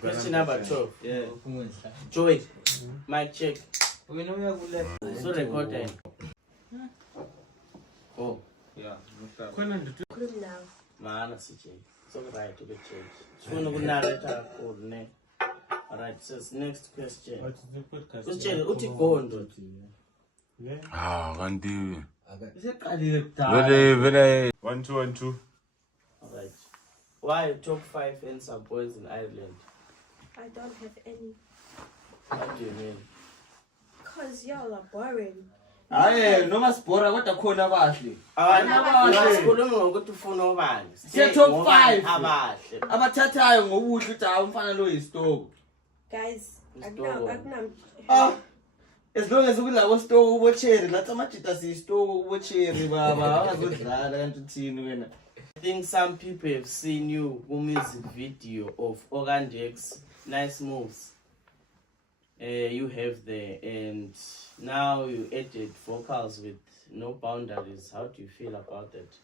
Question number 12. Yeah. Joey, mic check. So recording. Oh. Yeah. Mana CJ. So right to the change. Soon we narrator code ne. Alright, so next question. Question uthi gondo. Can't do Is it very 1 2 1 2. Alright. Why top 5 answer boys in Ireland? I don't have any. What do you mean? Because y'all are boring. Hayi noma sibhora kodwa khona abahle. Asikhulumi ngokuthi ufuna ubani. Siya top 5 abahle. Abathathayo ngobuhle uthi hayi umfana lo yistoko. Guys, As long as ukulabo stoko ubocherry lathi amajita siyistoko ubocherry baba awazodlala kanti uthini wena. I think some people have seen you music video of Ogandex Nice Moves. You have there, and now you added vocals with No Boundaries. How do you feel about that?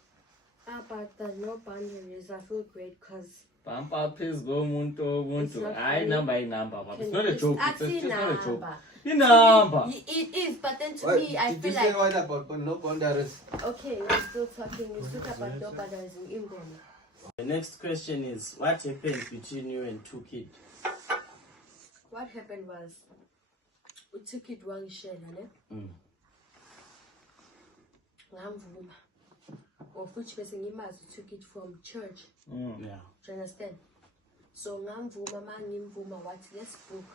About the No Boundaries, I feel great because Pampa please go muntu. Hayi number baba. It's not a joke. It's not a joke. Number. It is, but then to me, I feel like... What about No Boundaries? Okay, we're still talking. We spoke about No Boundaries in England. The next question is, what happened between you and 2Kid? What happened was, we took it wrong share, Ngamvuma. Of which person took it from church. Yeah. Do you understand? So Ngamvuma, Mangimvuma, what? Let's book.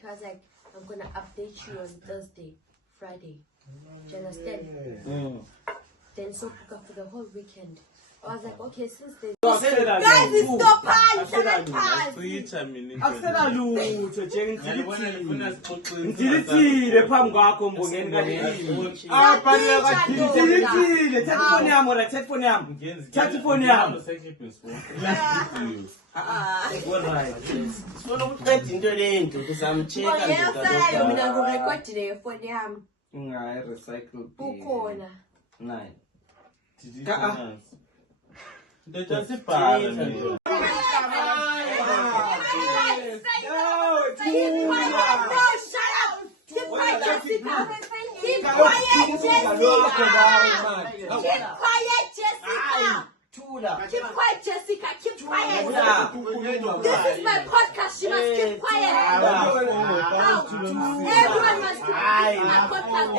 He was like, I'm gonna update you on Thursday, Friday. Do you understand? Then so book up for the whole weekend. I was like, okay, since then. Guys, it's stop ngidilithile phambi kwakho mbongeni kanini ngidilithile thatha ifoni yami ora thatha ifoni yami thatha ifoni yami alright sifuna ukuqeda into lento kuzamcheka nje mina ngorecordile ifoni yami Ngayi recycle. ukhona 9. They just bad. Keep quiet, Jessica. Keep quiet. This is my podcast. She must keep quiet. Everyone must keep quiet. My podcast.